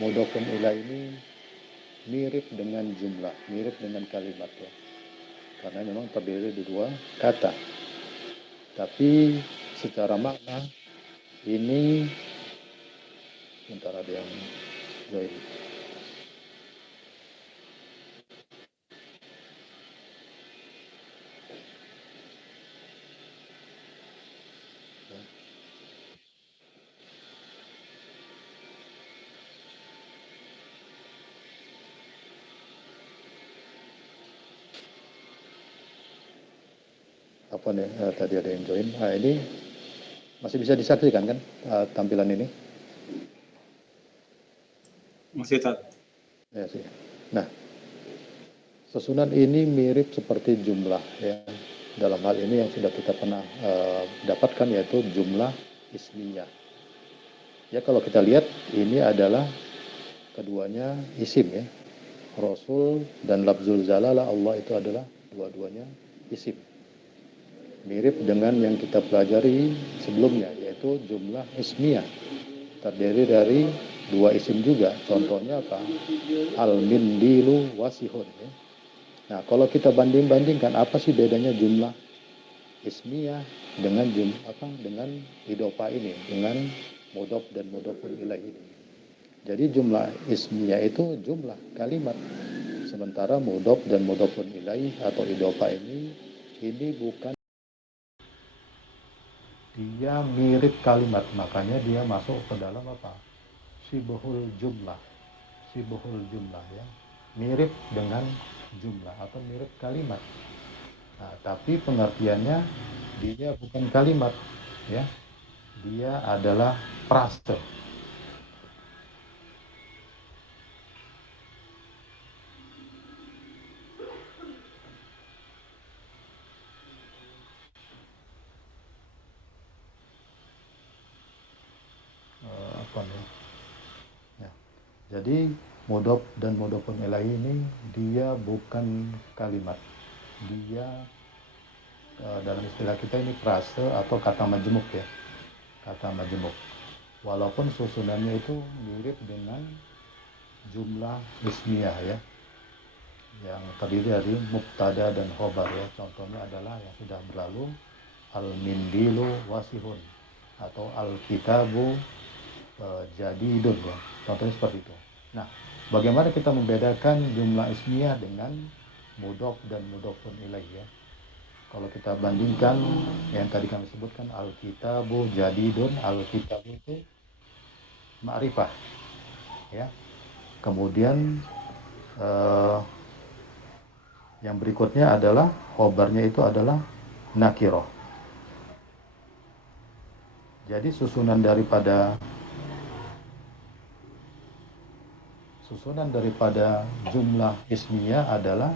mudhofun ilaih ini mirip dengan jumlah, mirip dengan kalimat ya. Karena memang terdiri dari dua kata. Tapi secara makna ini sebentar ada yang join. Apa nih? Tadi ada yang join. Ini masih bisa disaksikan kan tampilan ini? Masih, Tat. Ya sih. Nah, susunan ini mirip seperti jumlah ya. Dalam hal ini yang sudah kita pernah dapatkan yaitu jumlah ismiyah. Ya kalau kita lihat ini adalah keduanya isim ya. Rasul dan lafzul jalalah Allah itu adalah dua-duanya isim. Mirip dengan yang kita pelajari sebelumnya yaitu jumlah ismiyah. Terdiri dari dua isim juga. Contohnya apa? Al-mindilu wasihun ya. Nah, kalau kita banding-bandingkan apa sih bedanya jumlah ismiyah dengan dengan idofa ini, dengan mudhof dan mudhofun ilaih ini. Jadi jumlah ismiyah itu jumlah kalimat. Sementara mudhof dan mudhofun ilaih atau idofa ini bukan, dia mirip kalimat, makanya dia masuk ke dalam apa? Sibhul jumlah. Sibhul jumlah ya. Mirip dengan jumlah atau mirip kalimat. Nah, tapi pengertiannya dia bukan kalimat ya. Dia adalah prase. Apa nih? Ya. Jadi mudhof dan mudhofun ilaih ini dia bukan kalimat. Dia dalam istilah kita ini frase atau kata majemuk ya. Kata majemuk. Walaupun susunannya itu mirip dengan jumlah ismiyah ya. Yang terdiri dari mubtada dan khobar ya. Contohnya adalah yang sudah berlalu al-mindilu wasihun atau al-kitabu jadidun ya. Contohnya seperti itu. Nah, bagaimana kita membedakan jumlah ismiyah dengan mudhof dan mudhofun ilaih ya? Kalau kita bandingkan yang tadi kami sebutkan al-kitabu jadidun, al-kitabu itu ma'rifah ya. Kemudian yang berikutnya adalah khobarnya itu adalah nakiroh. Jadi susunan daripada jumlah ismiyah adalah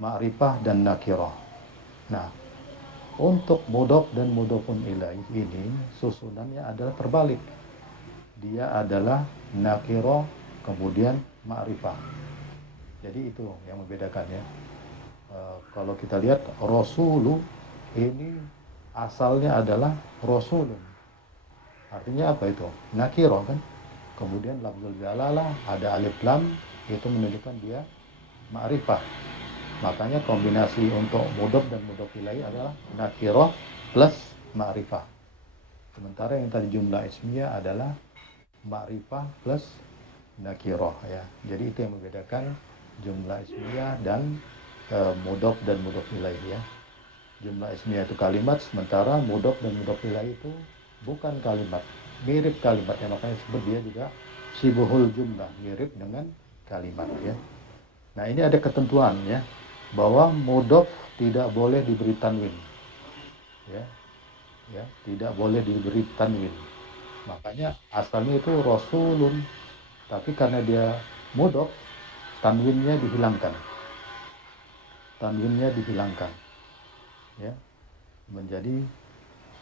ma'rifah dan nakiroh. Nah, untuk mudhof dan mudhofun ilaih ini susunannya adalah terbalik. Dia adalah nakiroh kemudian ma'rifah. Jadi itu yang membedakan ya. Kalau kita lihat Rasulu ini asalnya adalah Rasulun. Artinya apa itu? Nakiro kan. Kemudian lafzul jalalah ada alif lam itu menunjukkan dia ma'rifah. Makanya kombinasi untuk mudhof dan mudhof ilaih adalah nakiro plus ma'rifah. Sementara yang tadi jumlah ismiyah adalah ma'rifah plus nakiro ya. Jadi itu yang membedakan jumlah ismiyah dan mudhof dan mudhof ilaih ya. Jumlah ismiyah itu kalimat, sementara mudhof dan mudhof ilaih itu bukan kalimat, mirip kalimat ya, makanya disebut dia juga sibhul jumlah, mirip dengan kalimat ya. Nah, ini ada ketentuan ya, bahwa mudhof tidak boleh diberi tanwin ya, tidak boleh diberi tanwin. Makanya asalnya itu rasulun, tapi karena dia mudhof, tanwinnya dihilangkan ya, menjadi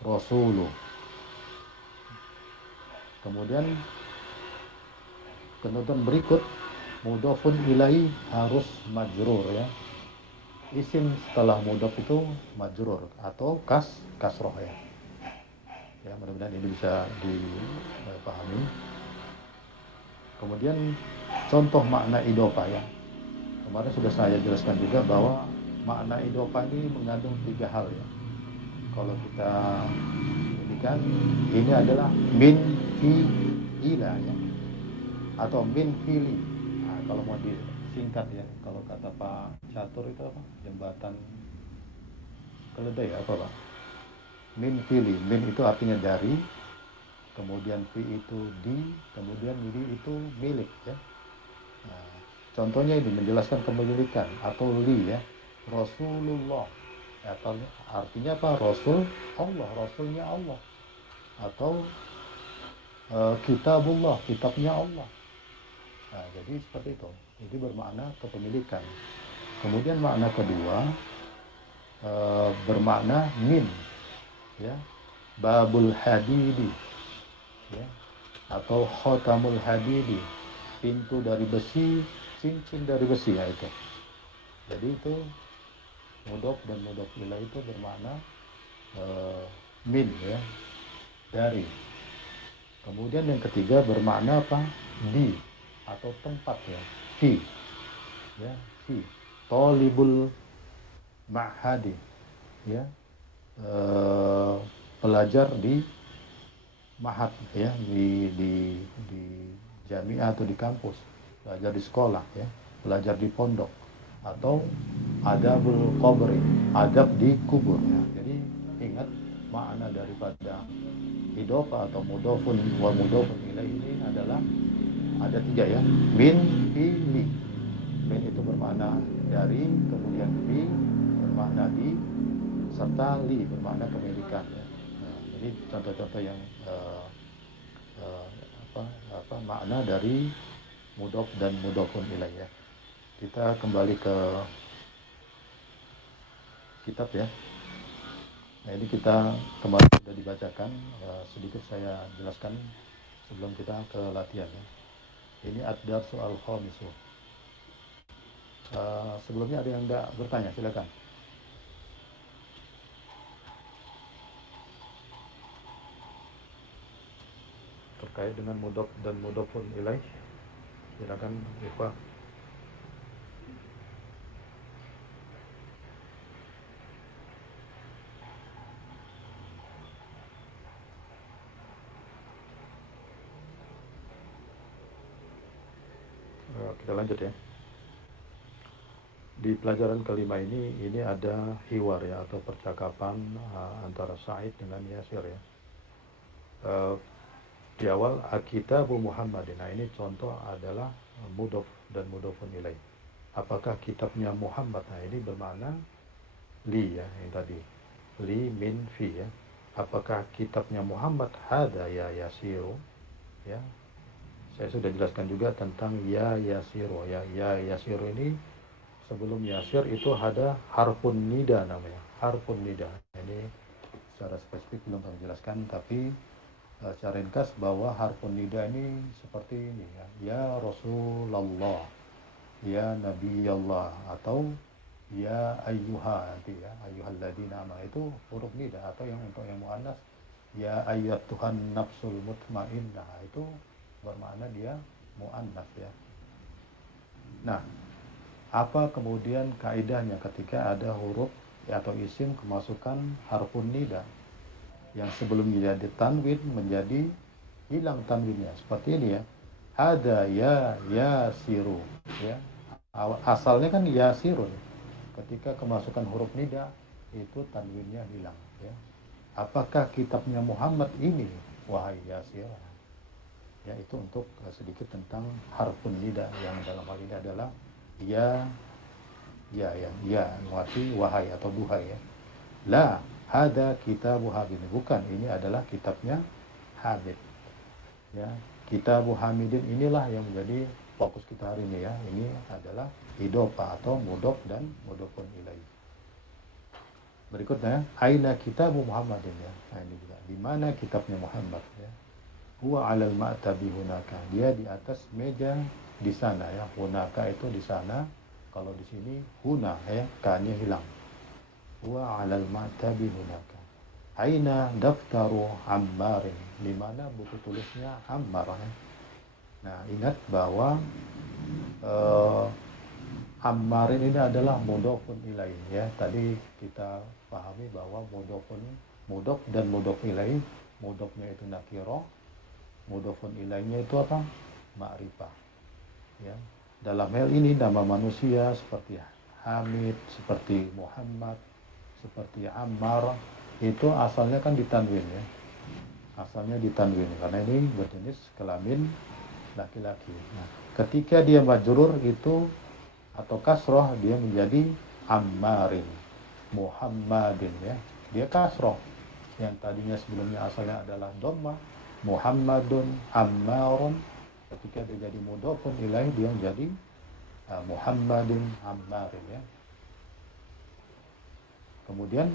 rasulu. Kemudian ketentuan berikut, mudhofun ilaih harus majrur ya. Isim setelah mudhof itu majrur atau kasroh ya. Ya, mudah-mudahan ini bisa dipahami. Kemudian contoh makna idopa ya. Kemarin sudah saya jelaskan juga bahwa makna idopa ini mengandung 3 hal ya. Kalau kita ini kan ini adalah min fi ila ya, atau min fili. Nah, kalau mau disingkat ya, kalau kata Pak Catur itu apa? Jembatan keledai apa Pak? Min fili. Min itu artinya dari, kemudian fi itu di, kemudian li itu milik ya. Nah, contohnya ini menjelaskan kepemilikan atau li ya. Rasulullah atau artinya apa? Rasul Allah, Rasulnya Allah, atau kitabullah, kitabnya Allah. Nah, jadi seperti itu. Jadi bermakna kepemilikan. Kemudian makna kedua bermakna min, ya, babul hadidi, ya, atau khotamul hadidi, pintu dari besi, cincin dari besi ya itu. Jadi itu mudhof dan mudhof ilaih itu bermakna min ya, dari. Kemudian yang ketiga bermakna apa? Di atau tempat ya, fi ya, fi tolibul ma'hadi ya, pelajar di mahat ya, di jamiah atau di kampus, belajar di sekolah ya, belajar di pondok, atau adabul qabri, adab di kubur ya. Jadi ingat makna daripada idofa atau mudofun wa mudofun ilaih ini adalah ada 3 ya. Min, fi, li. Min itu bermakna dari, kemudian fi bermakna di, serta li bermakna kepemilikan ya. Nah, jadi contoh-contoh yang makna dari mudhof dan mudhofun ilaih ya. Kita kembali ke kitab ya. Nah, ini kita kemarin sudah dibacakan, sedikit saya jelaskan sebelum kita ke latihan ya. Ini ad-darsu al-khamisu. Sebelumnya ada yang enggak bertanya, silakan. Terkait dengan mudhof dan mudhofun ilaih, silakan Ikhwah. Kita lanjut ya. Di pelajaran kelima ini ada hiwar ya, atau percakapan antara Sa'id dengan Yasir ya. Di awal Kitabu Muhammadin. Nah, ini contoh adalah mudhof dan mudhofun ilaih. Apakah kitabnya Muhammad? Nah, ini bermakna li ya, yang tadi li min fi ya. Apakah kitabnya Muhammad? Hada ya Yasiru ya. Saya sudah jelaskan juga tentang ya Yasiru ya. Ya Yasiru ini sebelum Yasir itu ada harfun nida namanya, harfun nida. Ini secara spesifik belum kami jelaskan, tapi secara ringkas bahwa harfun nida ini seperti ini ya. Ya Rasulullah, ya Nabi Allah, atau ya ayyuha nanti ya, ayyuhalladzina amanu, itu huruf nida. Atau yang untuk yang muannas ya ayyatuhan nafsul mutmainnah, itu bermakna dia muannas ya. Nah, apa kemudian kaidahnya ketika ada huruf atau isim kemasukan harfun nida yang sebelumnya jadi tanwin menjadi hilang tanwinnya, seperti ini ya. Ada ya yasiru ya. Asalnya kan yasirun. Ketika kemasukan huruf nida itu tanwinnya hilang ya. Apakah kitabnya Muhammad ini wahai Yasir? Ya, itu untuk sedikit tentang harfun nida yang dalam hal ini adalah ya arti wahai atau duhai ya. La hada kitabu Hamid, bukan, ini adalah kitabnya Hamid ya. Kitabu Hamidin inilah yang menjadi fokus kita hari ini ya. Ini adalah idofa atau mudhof dan mudhofun ilaih. Berikutnya aina kitabu Muhammadin ya. Nah, ini juga di mana kitabnya Muhammad ya. Huwa 'alal ma'tabi hunaka, dia di atas meja di sana ya. Hunaka itu di sana, kalau di sini huna ya, ka-nya hilang. Huwa 'alal ma'tabi hunaka. Aina daftaru Ammarin, di mana buku tulisnya Ammar ya. Nah, ingat bahwa eh, Ammarin ini adalah mudhofun ilaih ya. Tadi kita pahami bahwa mudhof dan mudhof ilaih, mudhofnya itu nakiro, mudhofun ilaihnya itu apa? Ma'rifah. Ya. Dalam hal ini nama manusia seperti Hamid, seperti Muhammad, seperti Ammar itu asalnya kan ditanwin ya. Asalnya ditanwin karena ini berjenis kelamin laki-laki. Nah, ketika dia majrur itu atau kasroh dia menjadi Ammarin, Muhammadin ya. Dia kasroh. Yang tadinya sebelumnya asalnya adalah dhammah, Muhammadun, Ammarun. Ketika dia jadi mudhofun ilaih dia menjadi Muhammadun Ammarin ya. Kemudian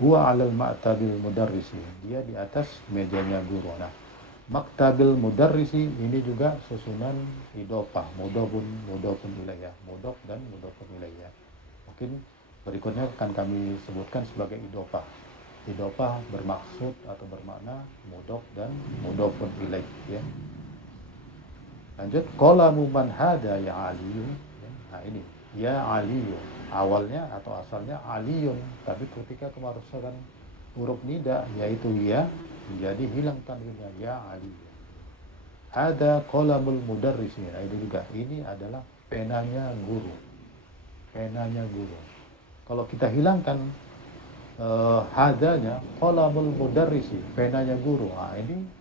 huwa 'alal ma'tabil mudarrisi. Dia di atas mejanya guru. Nah, maktabil mudarrisi ini juga susunan idhofah, mudhofun ilaih, mudhof dan mudhofun ilaih. Mungkin berikutnya akan kami sebutkan sebagai idhofah. Idhofah bermaksud atau bermakna mudhof dan mudhofun ilaih ya. Lanjut, qalamu man hada ya aliyun. Nah ini, ya aliyun. Awalnya atau asalnya aliyun, tapi ketika kemasukan huruf nida yaitu ya, menjadi hilang tanwinnya ya aliyun. Ada qalamul mudarrisi. Nah ini juga, ini adalah penanya guru. Penanya guru. Kalau kita hilangkan hadanya, qalamul mudarrisi, penanya guru. Nah ini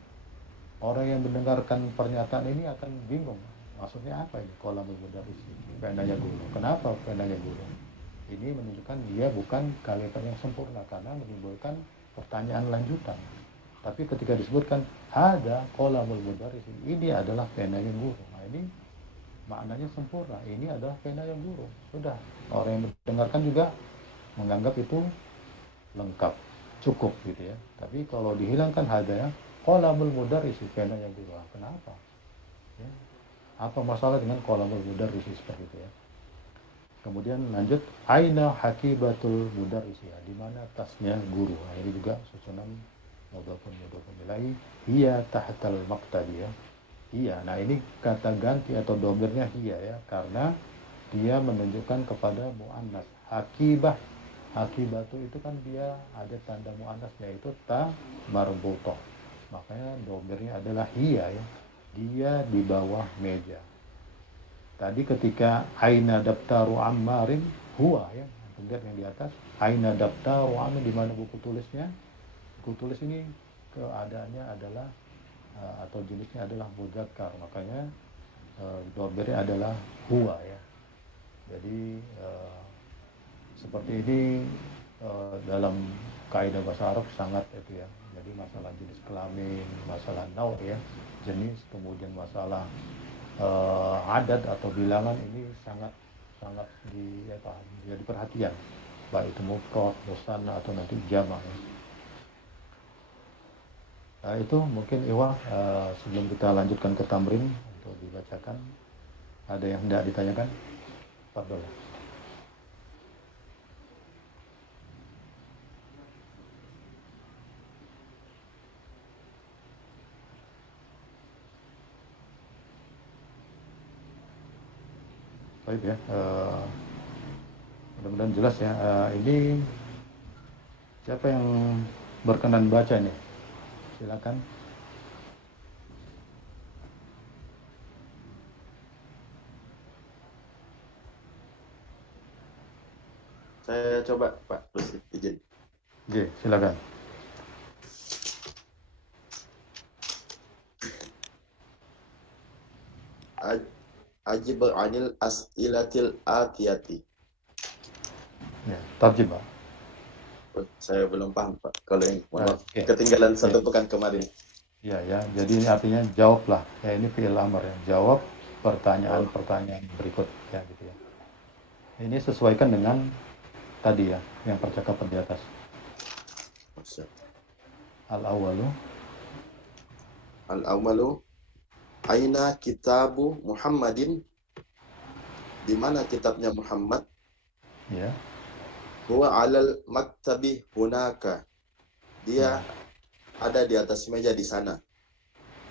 orang yang mendengarkan pernyataan ini akan bingung. Maksudnya apa ini qalamul mudarrisi? Penanya guru. Kenapa penanya guru? Ini menunjukkan dia bukan kalimat yang sempurna karena menimbulkan pertanyaan lanjutan. Tapi ketika disebutkan ada qalamul mudarrisi, ini adalah penanya guru. Nah, ini maknanya sempurna. Ini adalah penanya guru. Sudah, orang yang mendengarkan juga menganggap itu lengkap, cukup gitu ya. Tapi kalau dihilangkan hadanya, qalamul mudarrisi, penanya guru. Kenapa? Ya. Apa masalah dengan qalamul mudarrisi seperti itu ya? Kemudian lanjut, aina hakibatul mudarrisi, di mana tasnya guru. Nah, ini juga susunan mudhofun ilaih, hiya tahtal maqtadi ya. Iya, nah ini kata ganti atau domirnya hiya ya, karena dia menunjukkan kepada muannas. Hakibatu itu kan dia ada tanda muannas yaitu ta marbutoh. Makanya domirnya adalah hiya ya. Dia di bawah meja. Tadi ketika aina daftaru ammarin huwa ya, lihat yang di atas, aina daftaru ammarin, di mana buku tulisnya? Buku tulis ini keadaannya adalah atau jenisnya adalah mudzakkar, makanya domirnya adalah huwa ya. Jadi seperti ini dalam kaidah bahasa Arab sangat itu ya. Jadi masalah jenis kelamin, masalah nau ya, jenis, kemudian masalah adat atau bilangan ini sangat jadi perhatian, baik itu mufrad, musanna atau nanti jamak. Nah, itu mungkin Iwa sebelum kita lanjutkan ke tamrin untuk dibacakan, ada yang hendak ditanyakan? Fadhol. Baik ya, mudah-mudahan jelas ya. Ini siapa yang berkenan baca nih? Silakan. Saya coba Pak, terus izin. Oke, silakan. Ajib anil as'ilatil atiyati. Ya, tarjim Pak. Saya belum paham Pak, kalau yang Okay. ketinggalan satu pekan kemarin. Ya, jadi ini artinya jawablah. Ya, ini fi'il amr ya. Jawab pertanyaan-pertanyaan berikut ya gitu ya. Ini sesuaikan dengan tadi ya, yang percakapan di atas. Al-awwalu Aina kitabu Muhammadin, di mana kitabnya Muhammad? ya. Huwa alal maktabi hunaka, dia ada di atas meja di sana.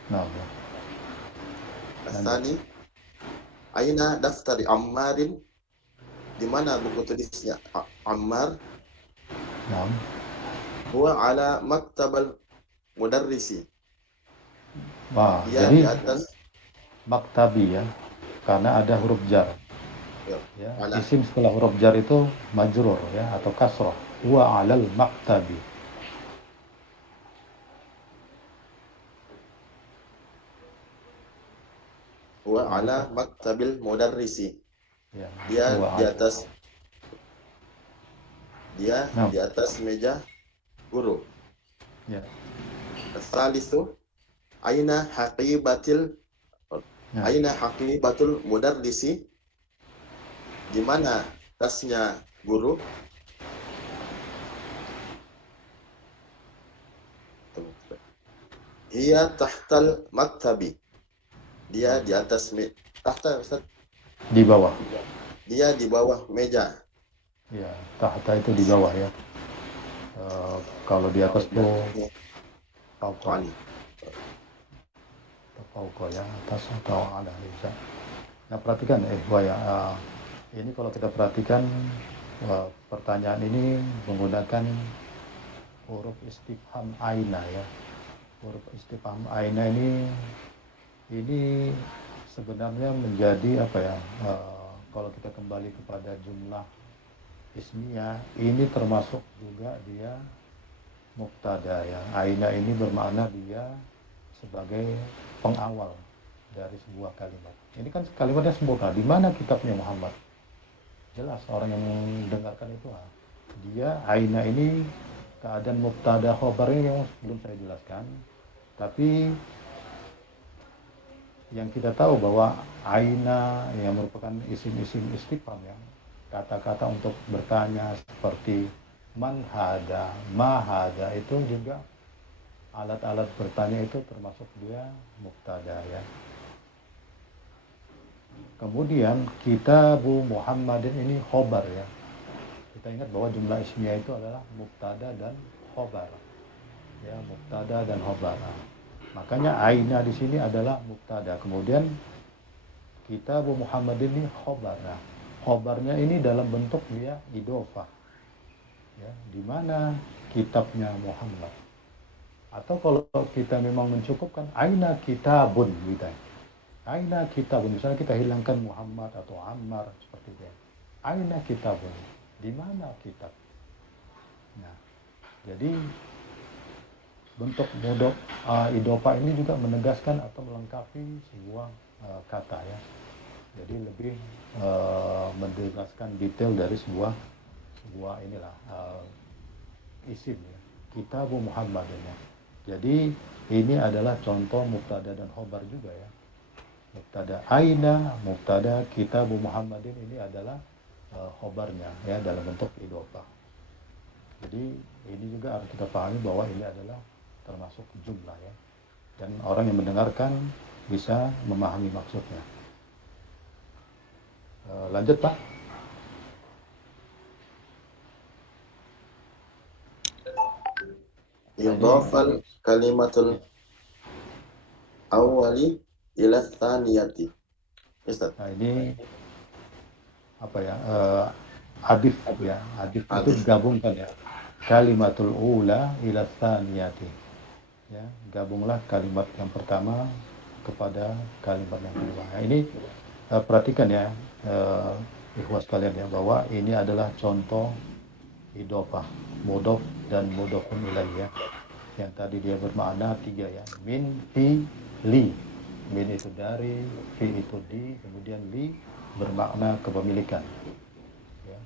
Nah, Asani, aina daftari Ammarin, di mana buku tulisnya Ammar? Nah, Huwa ala maktabal mudarrisi. wah, Dia jadi di atas maktabi ya, karena ada huruf jar. ya, Ya, ala isim setelah huruf jar itu majrur ya atau kasroh. Huwa alal maktabi. huwa Lanjut ala Pak. maktabil mudarrisi. Ya, Dia huwa di alal. atas dia Nah, di atas meja guru. ya. Asalisu, aina haqibatil Nah, aina haqibatul mudarrisi, di mana tasnya guru? Ia tahtal maktabi. Dia di atas tahta, Ustaz. di bawah. Dia di bawah meja. Ya, tahta itu di bawah ya. Kalau di atas tuh fauqa Ali. atau fauqa ya, atas atau ada bisa. Nah, perhatikan ya, ini kalau kita perhatikan pertanyaan ini menggunakan huruf istifham aina ya. Huruf istifham aina ini sebenarnya menjadi apa ya? Kalau kita kembali kepada jumlah ismiyah, ini termasuk juga dia mubtada ya. Aina ini bermakna dia sebagai pengawal dari sebuah kalimat. Ini kan kalimatnya sempurna. Di mana kitabnya Muhammad? Jelas orang yang mendengarkan itu dia aina ini keadaan mubtada khobarnya yang belum saya jelaskan. Tapi yang kita tahu bahwa aina yang merupakan isim-isim istifham ya, kata-kata untuk bertanya seperti man hada, ma hada, itu juga alat-alat bertanya itu termasuk dia mubtada ya. Kemudian kitabu Muhammadin ini khobar ya. Kita ingat bahwa jumlah ismiyah itu adalah mubtada dan khobar. Ya, mubtada dan khobar. Makanya aina di sini adalah mubtada. Kemudian kitabu Muhammadin ini khobar. Nah, khobarnya ini dalam bentuk dia idofah. Ya, di mana kitabnya Muhammad. Atau kalau kita memang mencukupkan aina kitabun gitu. Aina kitabun, misalnya kita hilangkan Muhammad atau Ammar seperti itu. Aina kitabun, di mana kitab? Nah, jadi bentuk modok idopa ini juga menegaskan atau melengkapi sebuah kata ya. Jadi lebih menegaskan detail dari sebuah inilah isim ya. Kitabu Muhammadin ya. Jadi ini adalah contoh mubtada dan khobar juga ya. Mubtada aina, mubtada kitabu Muhammadin ini adalah khobarnya ya dalam bentuk idofah. Jadi ini juga harus kita pahami bahwa ini adalah termasuk jumlah ya. Dan orang yang mendengarkan bisa memahami maksudnya. Lanjut Pak. Nah, Idhafal kalimatul ya. awwali ila tsaniyati. Ustaz. Nah, ini apa ya? Adif ya. Adif itu Hadis. digabungkan ya. Kalimatul ula ila tsaniyati. Ya, gabunglah kalimat yang pertama kepada kalimat yang kedua. Nah, ini perhatikan ya, ikhwas kalian ya, bahwa ini adalah contoh idofah, mudhof dan mudhofun ilaih ya. Yang tadi dia bermakna tiga ya, min, fi, li. Min itu dari, fi itu di, kemudian li bermakna kepemilikan. Ya.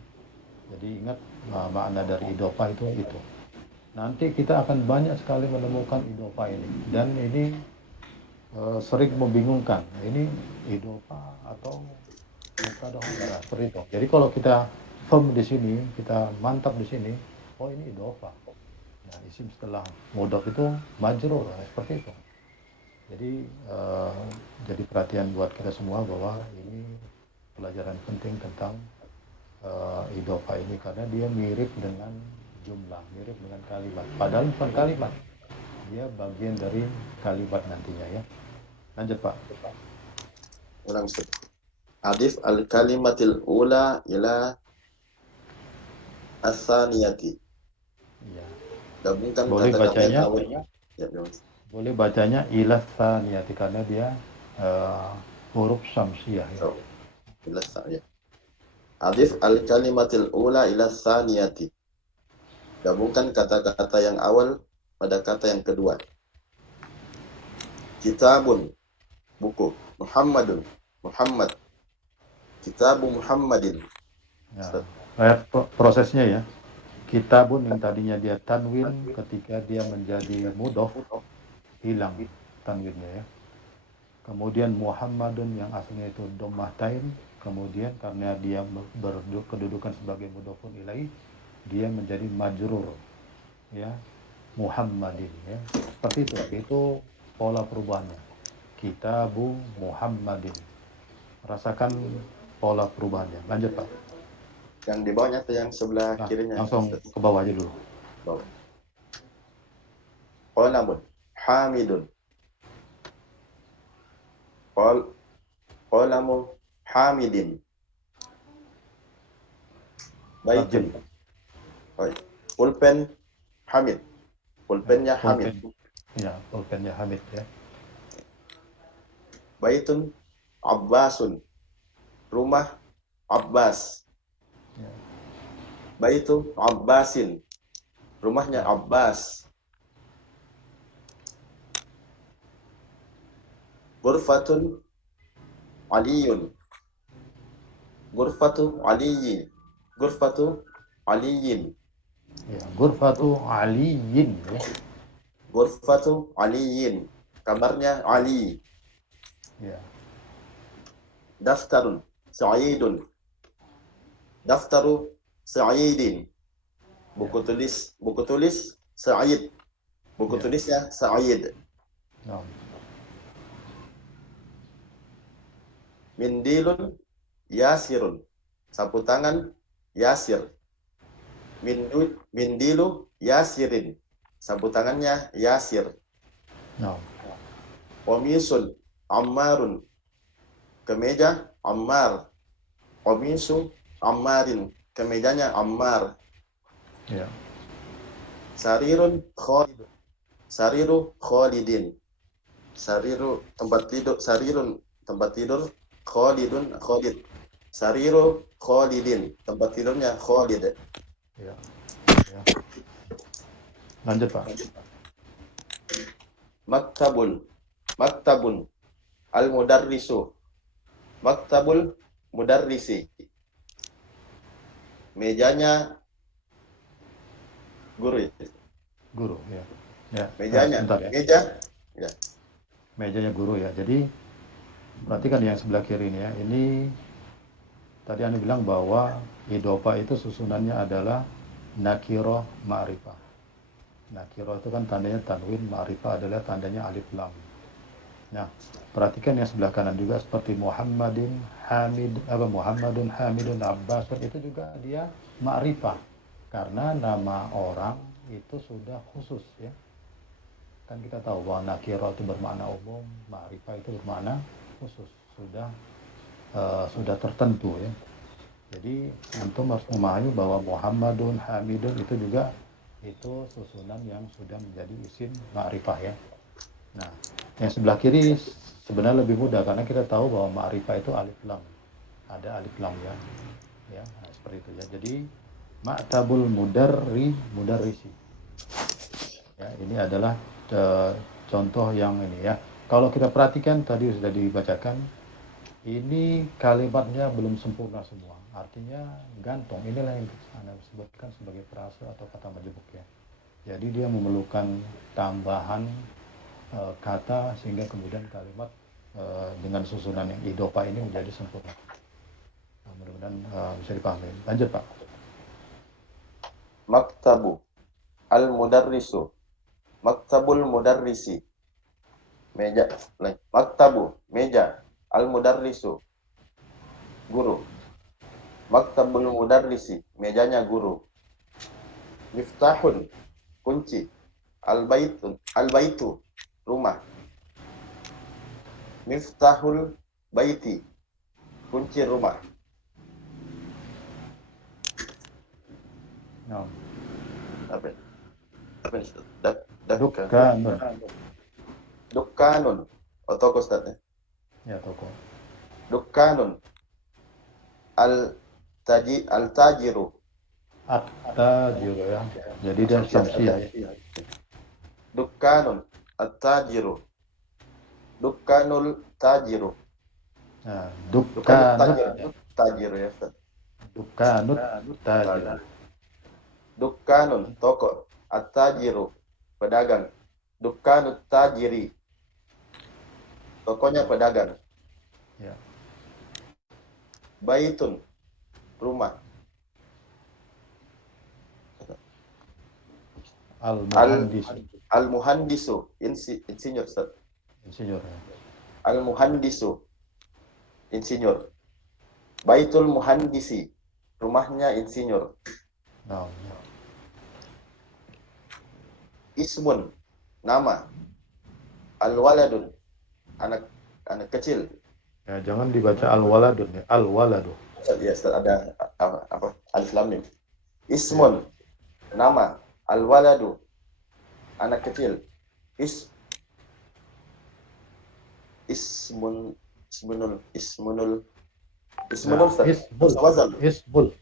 Jadi ingat makna dari idofah itu. Nanti kita akan banyak sekali menemukan idofah ini, dan ini sering membingungkan. Ini idofah atau mubtada khobar seperti itu. Jadi kalau kita firm di sini, kita mantap di sini, oh ini idofah. Nah, isim setelah mudhof itu majrur, seperti itu. Jadi jadi perhatian buat kita semua bahwa ini pelajaran penting tentang idofah ini karena dia mirip dengan jumlah, mirip dengan kalimat. Padahal bukan kalimat, dia bagian dari kalimat nantinya ya. Lanjut Pak. Ulang Ustaz. Adif al-kalimatil ula ila as-saniyati. Ya. Gabungkan Boleh kata-kata yang bacanya, awalnya. Ya, Mas. boleh bacanya ilah tsaniyati karena dia huruf syamsiah ya. So, ila ya. Adif al-kalimatil ula ila as-saniyati. Gabungkan kata-kata yang awal pada kata yang kedua. Kitabun, buku. Muhammadun, Muhammad. Kitabu Muhammadin. Ya. Prosesnya ya. Kitabun yang tadinya dia tanwin ketika dia menjadi mudhof hilang tanwinnya ya. Kemudian Muhammadun yang aslinya itu dhammah tain, kemudian karena dia berkedudukan sebagai mudhofun ilaih, dia menjadi majrur ya. Muhammadin ya. Seperti itu pola perubahannya. Kitabu Muhammadin. Rasakan pola perubahannya. Lanjut Pak. Yang di bawahnya atau yang sebelah Nah, kirinya? langsung ke bawah aja dulu. Bawah. Qalamun, Hamidun. Qalamu Hamidin. Baitun. Tarjim. Baik. Pulpen Hamid. Pulpennya Hamid. Pulpen. Ya, pulpennya Hamid ya. Baitun Abbasun. Rumah Abbas. Ya. Baitu Abbasin. Rumahnya Ya. Abbas. Ghurfatun Aliyun. Ghurfatu Aliyin. Ghurfatu Aliyin. Ya, Ghurfatu Aliyin ya. Ghurfatu Aliyin. Kamarnya Ali. Ya. Daftarun Sa'idun. Daftaru Sa'idin. Buku tulis Sa'id. Buku Ya. tulisnya Sa'id. Nah. Mindilun Yasirun. Sapu tangan Yasir. Mindilu Yasirin. Sapu tangannya Yasir. Nah. Qamisun Ammarun. Kemeja Ammar. Qamisu Ammarin. Kemejanya Ammar. Ya. Sarirun Khalid. Sariru Khalidin. Sariru tempat tidur. Sarirun tempat tidur. Khalidun Khalid. Sariru Khalidin. Tempat tidurnya Khalid. Ya. Ya. Lanjut Pak. Maktabun al-mudarrisu. Maktabul mudarrisi. Mejanya guru. Guru ya. Ya. Mejanya. Sebentar ya. Meja. Ya. Mejanya guru ya. Jadi perhatikan yang sebelah kiri ini ya. Ini tadi Anda bilang bahwa idopa itu susunannya adalah nakiro ma'rifah. Nakiro itu kan tandanya tanwin, ma'rifah adalah tandanya alif lam. Nah, perhatikan yang sebelah kanan juga seperti Muhammadun Hamidun Abbasun itu juga dia ma'rifah karena nama orang itu sudah khusus ya. Kan kita tahu bahwa nakiro itu bermakna umum, ma'rifah itu bermakna khusus, sudah tertentu ya. Jadi antum harus memahami bahwa Muhammadun Hamidun itu juga itu susunan yang sudah menjadi isim ma'rifah ya. Nah, yang sebelah kiri sebenarnya lebih mudah karena kita tahu bahwa ma'rifah itu alif lam. Ada alif lam ya. Ya, nah, seperti itu ya. Jadi maktabul mudarrisi. Ya, ini adalah contoh yang ini ya. Kalau kita perhatikan tadi sudah dibacakan, ini kalimatnya belum sempurna semua. Artinya gantung. Inilah yang Anda sebutkan sebagai frase atau kata majemuk ya. Jadi dia memerlukan tambahan kata sehingga kemudian kalimat dengan susunan yang idopa ini menjadi sempurna. Nah, mudah-mudahan bisa dipahami. Lanjut Pak. Maktabu al-mudarrisu. Maktabul mudarrisi. Meja. Maktabu. Meja. Al-mudarrisu. Guru. Maktabul mudarrisi. Mejanya guru. Miftahun. Kunci. Al-baitu. Rumah. Miftahul baiti, kunci rumah. Nah, Apa? Apa ini? Dakkan. dukkanun. Dukkanun. Oh, toko Ustaz ya. Ya, toko. Dukkanun. Al-tajiru. At-tajiru ya. Jadi dia syamsiyah ya. Dukkanun. At-tajiru. Dukkanul tajiru. Nah, Dukkanut dukkanut tajiru. Tajiru ya Ustaz. dukkanut tajiru. Dukkanun. Toko. At-tajiru. Pedagang. Dukkanut tajiri. Tokonya pedagang. Ya. Baitun. Rumah. Al-muhandis. Al-muhandisu. Insinyur Ustaz. Insinyur ya. Al-muhandisu. Insinyur. Baitul muhandisi. Rumahnya insinyur. Nah, ya. Ismun. Nama. Al-waladun. Anak kecil. Ya, jangan dibaca al-waladun ya. Al-waladu. Ya, Ustaz, ada apa? Alif lam mim. Ismun. Nama. Al-waladu. Anak kecil. Ismunul. Ismunul Nah, Ustaz. ismul. Wazal. Ismul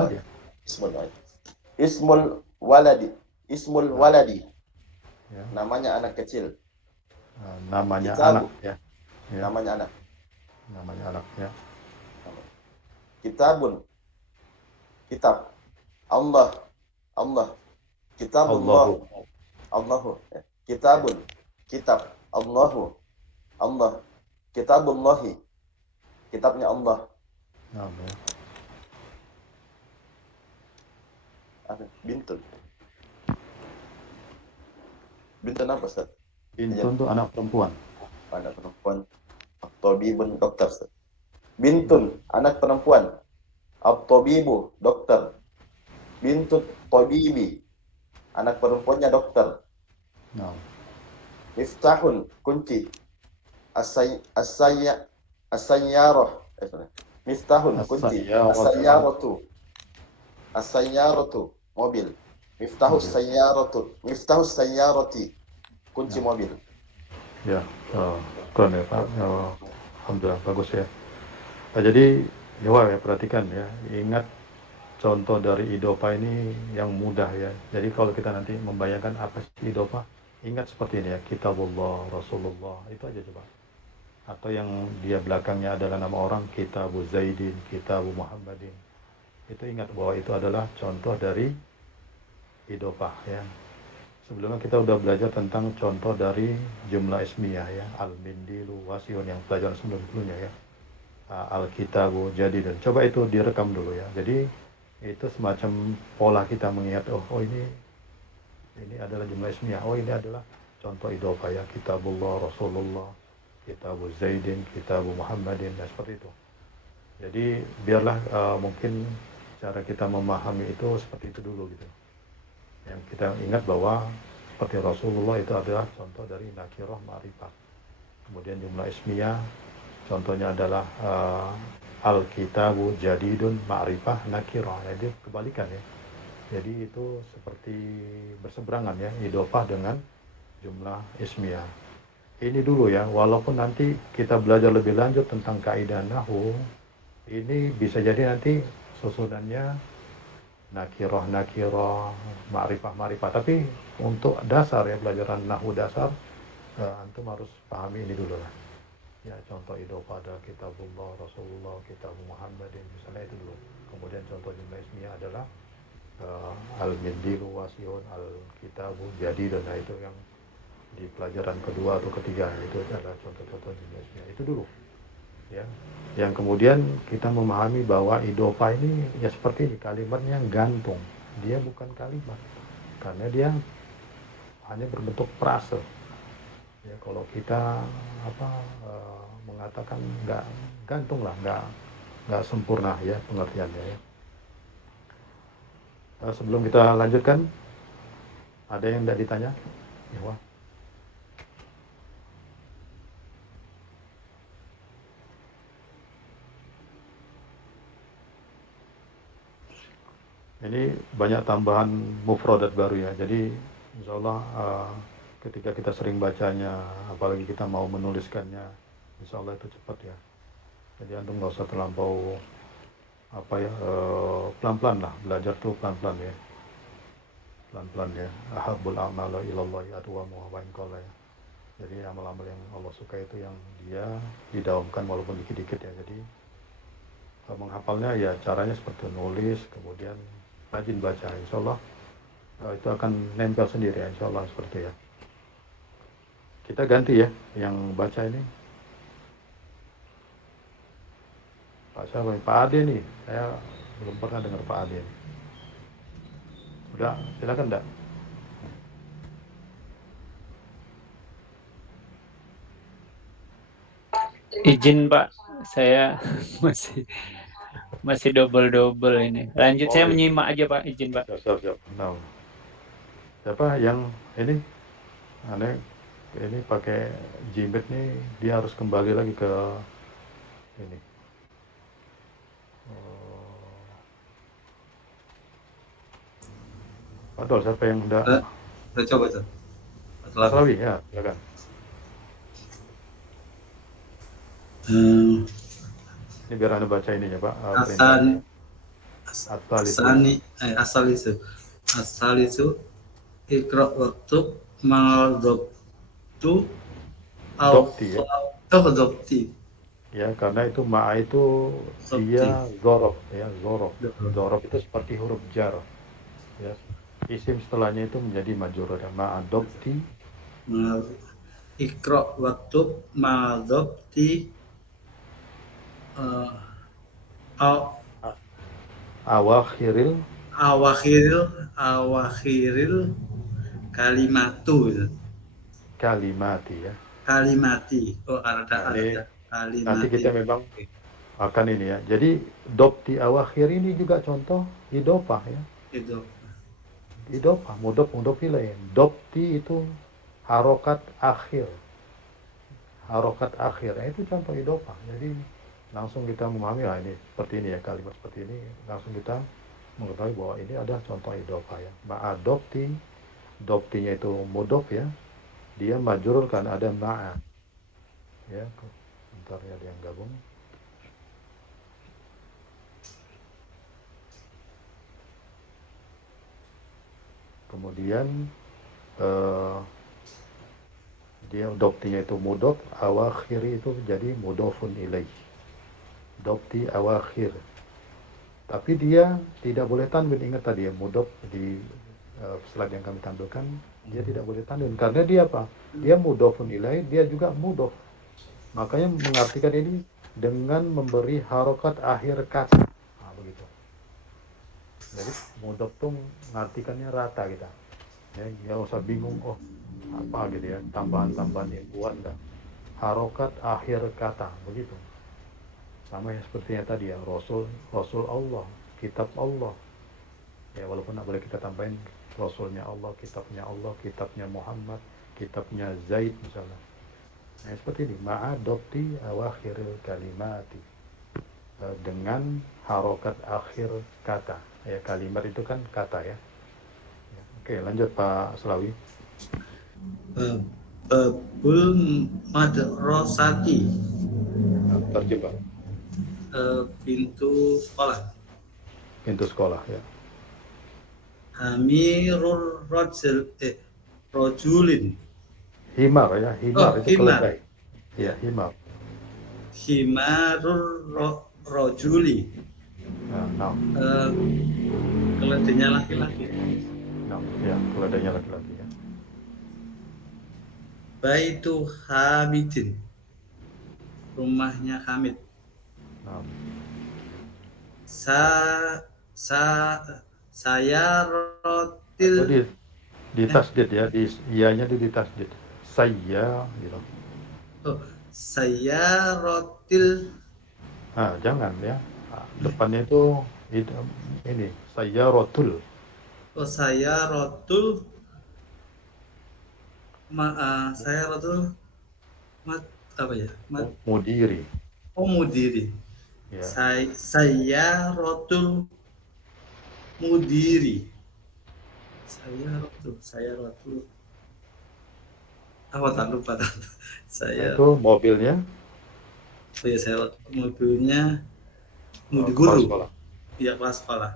aja. Ismul waladi. Ismul waladi. Ya. Namanya anak kecil. Nah, namanya Kitabu. anak ya. Ya. Namanya anak. Namanya anak ya. Kitabun. Kitab. Allah. Kitabullah. Allahu. Allahu. Kitabun. Kitab. Allah. Kitabullahi. Kitabnya Allah. Nah, ya. Bintun. Bintun apa, Ustaz? Bintun itu anak perempuan. Anak perempuan. At-tabibun, dokter, Ustaz. Bintun, anak perempuan. At-tabibu, dokter. Bintut tabibi, anak perempuannya dokter. Nah, Miftahun, kunci. As-sayyarah. Miftahun, kunci. As-sayyaratu, mobil. Miftahus sayyarati, kunci mobil. ya, keren ya Pak. Alhamdulillah bagus ya. Nah, jadi ya perhatikan ya, ingat contoh dari idopa ini yang mudah ya. Jadi kalau kita nanti membayangkan apa sih idopa, ingat seperti ini ya, Kitabullah, Rasulullah, itu aja coba. Atau yang dia belakangnya adalah nama orang, Kitabu Zaidin, Kitabu Muhammadin. Itu ingat bahwa itu adalah contoh dari idofah ya. Sebelumnya kita udah belajar tentang contoh dari jumlah ismiyah ya, al-mindilu, wasyun yang pelajaran sebelumnya ya. Al-kitabu, jadi dan coba itu direkam dulu ya. Jadi itu semacam pola kita mengingat ini adalah jumlah ismiyah. Oh, ini adalah contoh idofah ya, Kitabullah, Rasulullah, Kitabu Zaidin, Kitabu Muhammadin, dan seperti itu. Jadi biarlah mungkin cara kita memahami itu seperti itu dulu gitu. Yang kita ingat bahwa seperti Rasulullah itu adalah contoh dari nakirah ma'rifah. Kemudian jumlah ismiyah contohnya adalah al-kitabu jadidun ma'rifah nakirah. Jadi kebalikan ya. Jadi itu seperti berseberangan ya, idofah dengan jumlah ismiyah. Ini dulu ya, walaupun nanti kita belajar lebih lanjut tentang kaidah nahwu, ini bisa jadi nanti susunannya nakirah, ma'rifah. Tapi untuk dasar ya, pelajaran nahwu dasar, antum harus pahami ini dulu lah. Ya, contoh idofah ada Kitabullah, Rasulullah, Kitabu Muhammadin, misalnya itu dulu. Kemudian contoh jumlah ismiyah adalah al-mindilu, wasyun, al-kitabu, jadi, dan itu yang di pelajaran kedua atau ketiga, itu adalah contoh-contoh jumlah ismiyah. Itu dulu. Ya, yang kemudian kita memahami bahwa idofa ini ya seperti ini, kalimatnya gantung, dia bukan kalimat karena dia hanya berbentuk frase ya. Kalau kita mengatakan nggak gantung lah, nggak sempurna ya pengertiannya ya. Sebelum kita lanjutkan, ada yang tidak ditanya ya, Wah? Ini banyak tambahan mufradat baru ya. Jadi insya Allah ketika kita sering bacanya, apalagi kita mau menuliskannya, insya Allah itu cepat ya. Jadi antum nggak usah terlampau pelan-pelan lah, belajar tuh pelan-pelan ya, pelan-pelan ya. Ahabul a'malu ilallahi adwamuha wa in qalla ya. Jadi amal-amal yang Allah suka itu yang dia didaumkan walaupun dikit-dikit ya. Jadi menghafalnya ya caranya seperti nulis, kemudian rajin baca, insya Allah itu akan nempel sendiri ya, insya Allah seperti ya. Kita ganti ya yang baca ini. Pak siapa? Pak Ade nih. Saya belum pernah dengar Pak Ade. Udah, silakan dah. Izin Pak, saya masih double ini. Lanjut, saya menyimak aja Pak, izin Pak. Siap. Nah, siapa yang ini? Aneh, ini pakai Gmail nih, dia harus kembali lagi ke ini. Padahal siapa yang udah? Saya coba tuh. Selawi ya, silakan. Ini biar Anda baca ininya Pak. Asal itu ikra waktu maldoktu Dopti ya, karena itu ma'a itu dia zorof ya, zorof itu seperti huruf jar ya, isim setelahnya itu menjadi majrur ya, ma'a dopti ikra waktu maldokti awakhiril kalimati ya. Oh, ada kalimati. Nanti kita memang akan ini ya. Jadi dopti awakhir ini juga contoh idopah ya. Idopah, mudop ilaih. Dopti itu harokat akhir. Itu contoh idopah. Jadi langsung kita memahami ini seperti ini ya, kalimat seperti ini langsung kita mengetahui bahwa ini ada contoh idopah ya. Ma'adopti, doptinya itu mudop ya. Dia majrur kan ada ma'a. Ya, bentar ya, ada yang gabung. Kemudian dia doptinya itu mudhof, awakhir itu jadi mudhofun ilaih. Dopti awakhir. Tapi dia tidak boleh tanwin, ingat tadi ya, mudhof di slide yang kami tampilkan, dia tidak boleh tanwin karena dia apa? Dia mudhofun ilaih, dia juga mudhof. Makanya mengartikan ini dengan memberi harokat akhir kata. Nah, begitu. Jadi mudhof tuh mengartikannya rata kita. Ya, nggak usah bingung, oh apa gitu ya, tambahan-tambahan yang buat enggak. Harokat akhir kata, begitu. Sama yang sepertinya tadi ya, Rasul Allah, kitab Allah. Ya walaupun nggak boleh kita tambahin Rasulnya Allah, kitabnya Muhammad, kitabnya Zaid misalnya. Nah, seperti ini, ma'adopti awakhiril kalimati, dengan harokat akhir kata ya, kalimat itu kan kata ya. Oke, lanjut Pak Selawi. Babul madrasati, Terjebak pintu sekolah ya. Hamirur rojulin, Himar ya, itu keledai ya, himar. Himarur rojuli, keledainya laki-laki. Ya, keledainya laki-laki ya. Baitu Hamidin, rumahnya Hamid. Saya rotil di tasdid ya, iyanya di tasdid. Saya gitu. Saya rotil. Jangan ya. Depannya itu ini saya rotul. Saya rotul. Saya rotul. Apa ya? Mudiri. Mudiri. Ya. Saya rotul mudiri. Saya rotul. Apa tak lupa tak. Nah, Saya itu mobilnya saya rotul mobilnya mudi kepala guru. sekolah. Iya, kepala sekolah.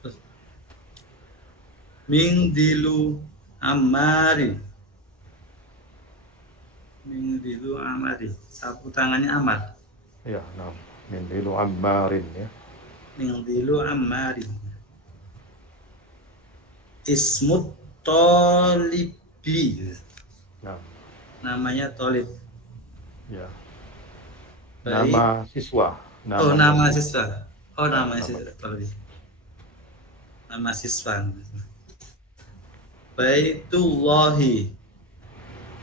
Terus, Mingdilu Amari. Mingdilu Amari. Sapu tangannya Amar. Ya, nah, min dilu ammarin ya. Mingdilu Amari. Ismut Tolibi. Nah, Namanya Tolib. ya. Baik. Nama siswa, Oh, namanya nama siswa. siswa. Oh, Nah, nama nama siswa. Tolib. Nama siswa. Baitullahi.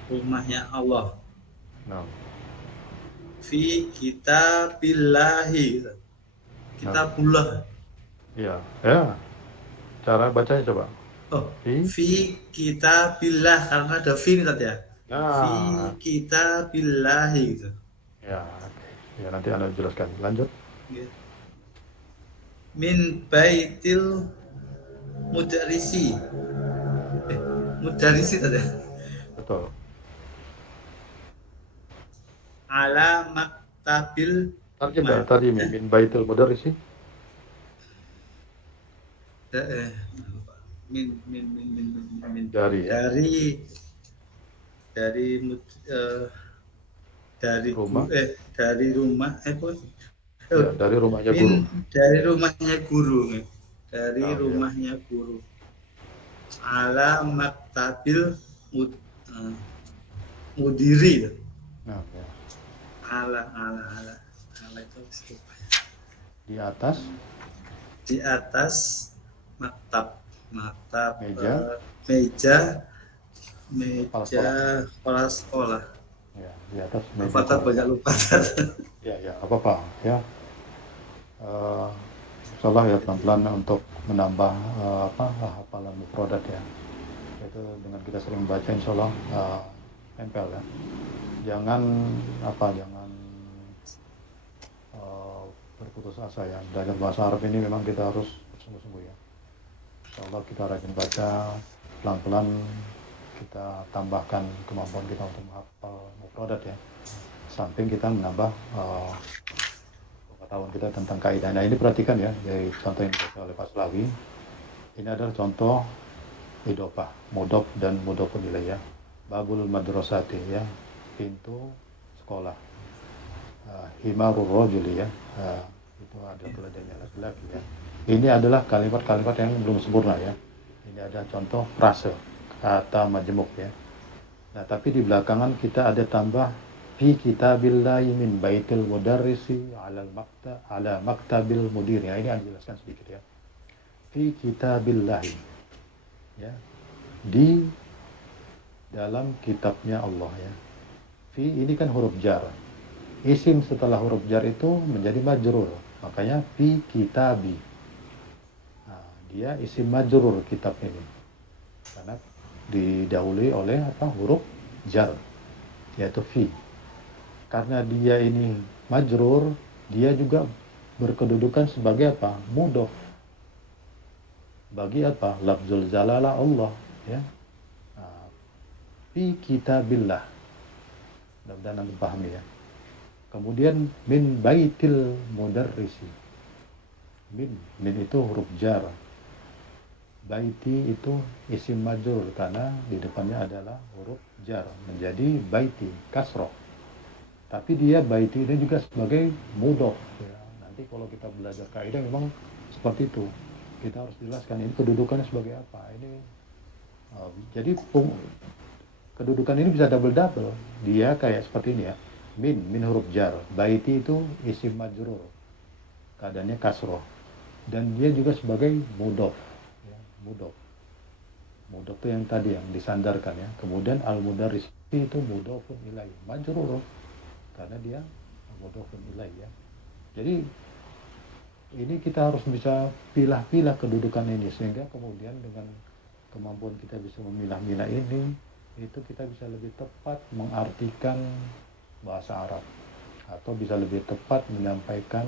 Rumahnya Allah. nah, Fi kitabillahi. Kitabullah. ya, ya. Cara bacanya coba. Oh, Fi, fi kitabillah karena ada fi ini tadi ya. Fi nah, kitabillahi gitu. ya, oke. Ya nanti Anda jelaskan. Lanjut. Min baitil mudarisi. Mudarisi tadi. Betul. Ala maktabil Tarjim tadi min baitul mudarrisi. min Dari ya, dari dari rumah. dari rumah Ya, dari rumahnya min guru. dari rumahnya guru dari Nah, ya. rumahnya guru ala maktabil mudiri Nah, ya. ala itu Di atas maktab meja kepala sekolah. ya, di atas meja. Apa tak banyak lupa. Ya, apa-apa ya. Insyaallah ya pelan-pelan untuk menambah hafalan mufradat ya. Itu dengan kita sering baca insyaallah tempel ya. Jangan berputus asa ya. Belajar bahasa Arab ini memang kita harus bersungguh-sungguh ya. Insyaallah kita rajin baca, pelan-pelan kita tambahkan kemampuan kita untuk menghafal mufradat ya. Samping kita menambah pengetahuan kita tentang kaidah. Nah ini perhatikan ya, dari contoh yang dibaca oleh Pak Slawi. Ini adalah contoh idofah, mudhof dan mudhofun ilaih ya. Babul madrasati ya, pintu sekolah. Himarur rajuli ya, itu ada keledainya laki-laki ya. Ini adalah kalimat-kalimat yang belum sempurna ya. Ini ada contoh frase kata majmuk ya. Nah tapi di belakangan kita ada tambah fi kitabillahi min baitil mudarrisi ala maktabil mudir ya. Ini Anda jelaskan sedikit ya. Fi kitabillahi ya, di dalam kitabnya Allah ya. Fi ini kan huruf jar. Isim setelah huruf jar itu menjadi majrur. Makanya fi kitabi. Nah, dia isim majrur kitab ini. Karena didahului oleh huruf jar yaitu fi. Karena dia ini majrur, dia juga berkedudukan sebagai apa? Mudhof. Bagi apa? Lafzul jalalah Allah ya. Nah, fi kitabillah. Mudah-mudahan Anda pahami ya. Kemudian min baitil mudarrisi. Min itu huruf jar. Baiti itu isim majrur karena di depannya adalah huruf jar menjadi baiti kasroh. Tapi dia baiti ini juga sebagai mudhof ya. Nanti kalau kita belajar kaidah memang seperti itu. Kita harus jelaskan ini kedudukannya sebagai apa. Ini jadi kedudukan ini bisa double. Dia kayak seperti ini ya. Min huruf jar. Baiti itu isim majrur. Keadaannya kasroh. Dan dia juga sebagai mudhof. Mudhof itu yang tadi yang disandarkan ya. Kemudian al-mudarris itu mudhofun ilaih majrur karena dia mudhofun ilaih ya. Jadi ini kita harus bisa pilah-pilah kedudukan ini sehingga kemudian dengan kemampuan kita bisa memilah-milah ini itu kita bisa lebih tepat mengartikan bahasa Arab atau bisa lebih tepat menyampaikan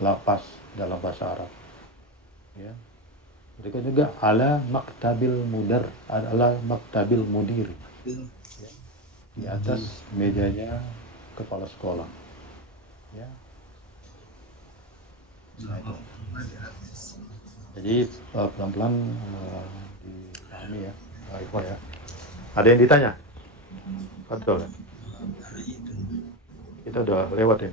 lafaz dalam bahasa Arab. Ya. Demikian juga ala maktabil mudar, ala maktabil mudir. Ya. Di atas mejanya kepala sekolah. Ya. Nah, itu. Jadi pelan-pelan dipahami ya, Ikhwan ya. Ada yang ditanya? Betul. Kita udah lewat ya.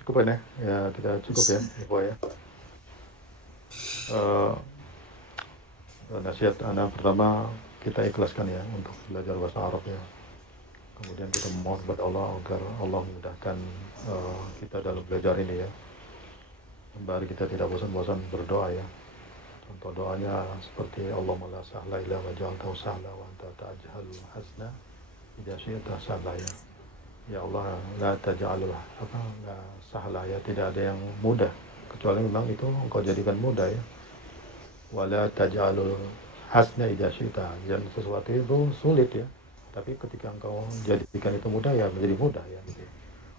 Cukup ya, kita cukup ya, Ikhwan ya. Nasihat anak pertama, kita ikhlaskan ya untuk belajar bahasa Arab ya. Kemudian kita memohon kepada Allah agar Allah memudahkan kita dalam belajar ini ya. Sembari kita tidak bosan-bosan berdoa ya. Contoh doanya seperti Allahumma la sahla illa ma ja'altahu sahla wa anta taj'alul hasna idza syi'ta sahla ya. Ya Allah, la taj'alul la sahla ya, tidak ada yang mudah kecuali memang itu engkau jadikan mudah ya. Wala taj'alul hasna idza syi'ta, dan sesuatu itu sulit ya. Tapi ketika engkau jadikan itu mudah ya menjadi mudah ya gitu.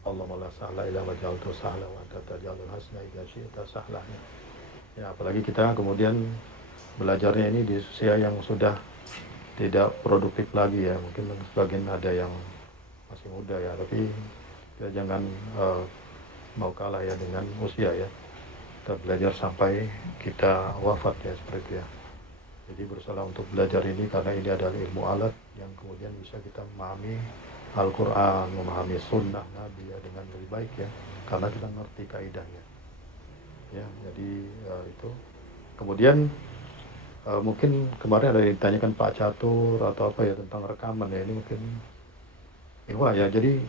Allahumma la sahla illa ma ja'altahu sahla wa anta taj'alul hasna idza syi'ta sahla. Ya, apalagi kita kemudian belajarnya ini di usia yang sudah tidak produktif lagi ya. Mungkin sebagian ada yang masih muda ya, tapi kita jangan mau kalah ya dengan usia ya. Kita belajar sampai kita wafat ya, seperti itu ya. Jadi berusaha untuk belajar ini karena ini adalah ilmu alat yang kemudian bisa kita memahami Al-Quran, memahami sunnah Nabi ya dengan lebih baik ya, karena kita ngerti kaidahnya. Ya, jadi itu. Kemudian mungkin kemarin ada yang ditanyakan Pak Catur atau apa ya tentang rekaman ya, ini mungkin wah ya, jadi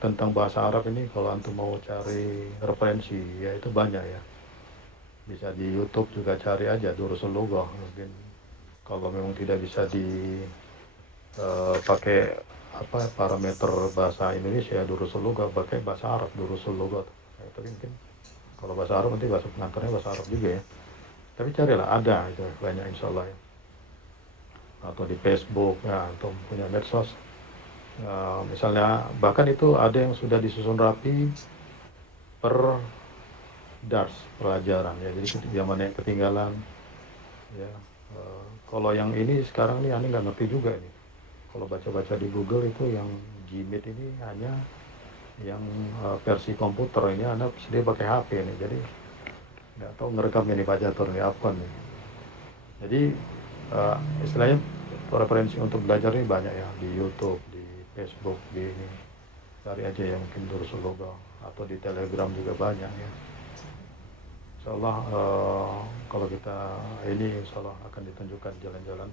tentang bahasa Arab ini kalau antum mau cari referensi ya itu banyak ya, bisa di YouTube juga cari aja Durusul Lughah. Mungkin kalau memang tidak bisa di pakai apa parameter bahasa Indonesia Durusul Lughah, pakai bahasa Arab Durusul Lughah ya, tapi mungkin kalau bahasa Arab nanti bahasa pengantarnya bahasa Arab juga ya, tapi carilah, ada itu banyak insya Allah ya. Atau di Facebook ya, atau punya medsos misalnya, bahkan itu ada yang sudah disusun rapi per dars pelajaran ya, jadi zaman yang ketinggalan ya. Kalau yang ini sekarang nih aneh nggak ngerti juga ini, kalau baca-baca di Google itu yang Gmeet ini hanya yang versi komputer, ini anak dia pakai HP nih, jadi nggak tahu ngerekam ini Pak Catur nih apa nih. Jadi istilahnya referensi untuk belajar ini banyak ya, di YouTube, di Facebook, di ini cari aja yang mungkin Durusul Lughah, atau di Telegram juga banyak ya. Insyaallah kalau kita ini insyaallah akan ditunjukkan jalan-jalan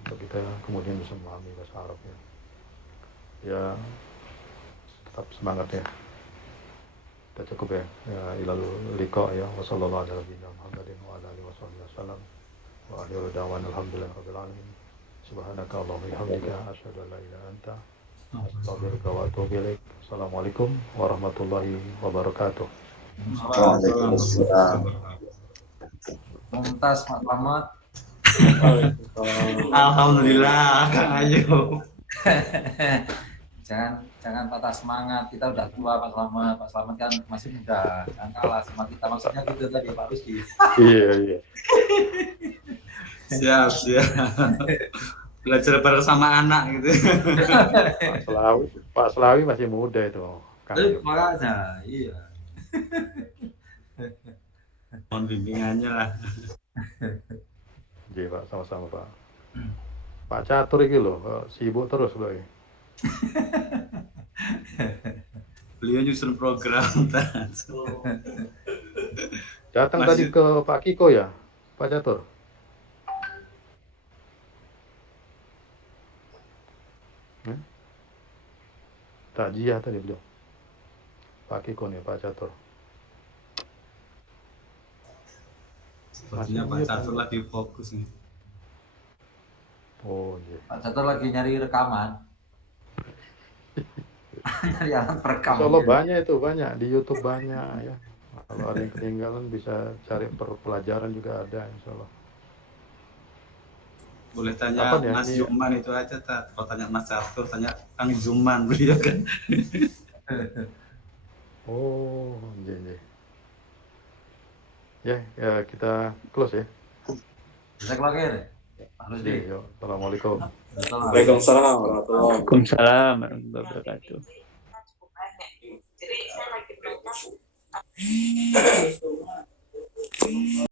untuk kita kemudian bisa memahami bahasa Arab ya. Ya tetap semangat ya. Kita cukup ya. Ya ilal liqa ya. Wassallallahu ala nabiyina Muhammadin wa ala alihi wasallam. Wa akhiru da'wana alhamdulillahi rabbil alamin. Subhanaka Allahumma wa bihamdika asyhadu an la ilaha illa anta astaghfiruka wa atubu ilaik. Assalamualaikum warahmatullahi wabarakatuh. Waalaikumsalam. Mumtaz, Pak Selamat. Alhamdulillah, Kang Ayu. Jangan patah semangat. Kita udah tua, Pak Selamat. Pak Selamat kan masih muda. Jangan kalah sama kita. Maksudnya gitu tadi, Pak Rizky. Iya. Siap. Belajar bersama anak gitu. Pak Selawi masih muda itu. Makanya, iya. Mohon bimbingannya lah. Iya Pak, sama-sama Pak. Pak Catur ini loh, sibuk terus loh. Beliau nyusun program. Datang tadi ke Pak Kiko ya, Pak Catur. Takjiah tadi beliau. Pak Kiko nih, Pak Catur. Sepertinya Pak Catur lagi fokus nih. Oh iya. Pak Catur lagi nyari rekaman. Nyari alat perekam. Insya Allah banyak itu, banyak di YouTube banyak ya. Kalau ada yang ketinggalan bisa cari pelajaran juga ada, insya Allah. Boleh tanya Kapan ya Mas ini? Zuman itu aja, tak? Kalau tanya Mas Arthur, tanya Kang Zuman beliau kan. Oh, iya. Ya, kita close ya. Bisa lagi nih. Harus di. Yuk, assalamualaikum. Waalaikumsalam warahmatullahi wabarakatuh. Waalaikumsalam warahmatullahi wabarakatuh. Jadi saya lagi belajar